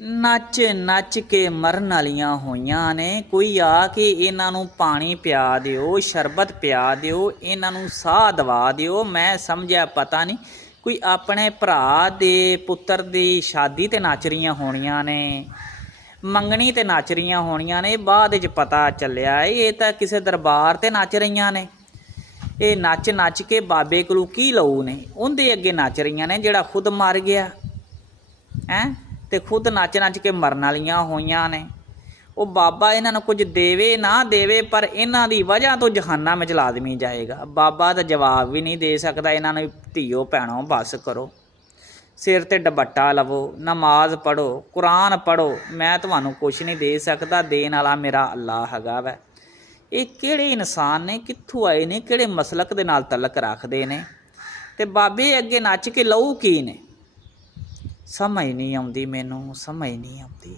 नच नच के मरन वालियां होईयां ने। कोई आके इन्हां नूं पानी पिया दिओ, शरबत पिया दिओ, इन्हां नूं साह दवा दिओ। मैं समझिया पता नहीं कोई अपने भरा दे पुत्तर दी शादी ते नच रहीआं होणीआं ने, मंगनी ते नच रहीआं होणीआं ने। बाद च पता चलिया ये तां किसे दरबार ते नच रहीआं ने। ये नच नच के बाबे कोलों की लऊ ने, उहदे अगे नच रहीआं ने जिहड़ा खुद मर गया हैं, ते खुद नच नच के मरन वालियां होईयां ने। वो बाबा इन्हां नूं कुछ देवे ना देवे, पर इन्हां दी वजह तो जहान्नम च लाजमी जाएगा। बाबा तो जवाब भी नहीं दे सकदा इन्हां नूं धीओ भैणों बस करो, सिर ते दुपट्टा लवो, नमाज पढ़ो, कुरान पढ़ो। मैं तुहानूं कुछ नहीं दे सकदा, देण वाला मेरा अल्लाह हैगा वै। ये किहड़े इंसान ने, कित्थों आए ने, किहड़े मसलक दे नाल तलक रखदे ने, ते बाबे अगे नच के लऊ की ने। समझ नहीं आउंदी, मैनूं समझ नहीं आउंदी।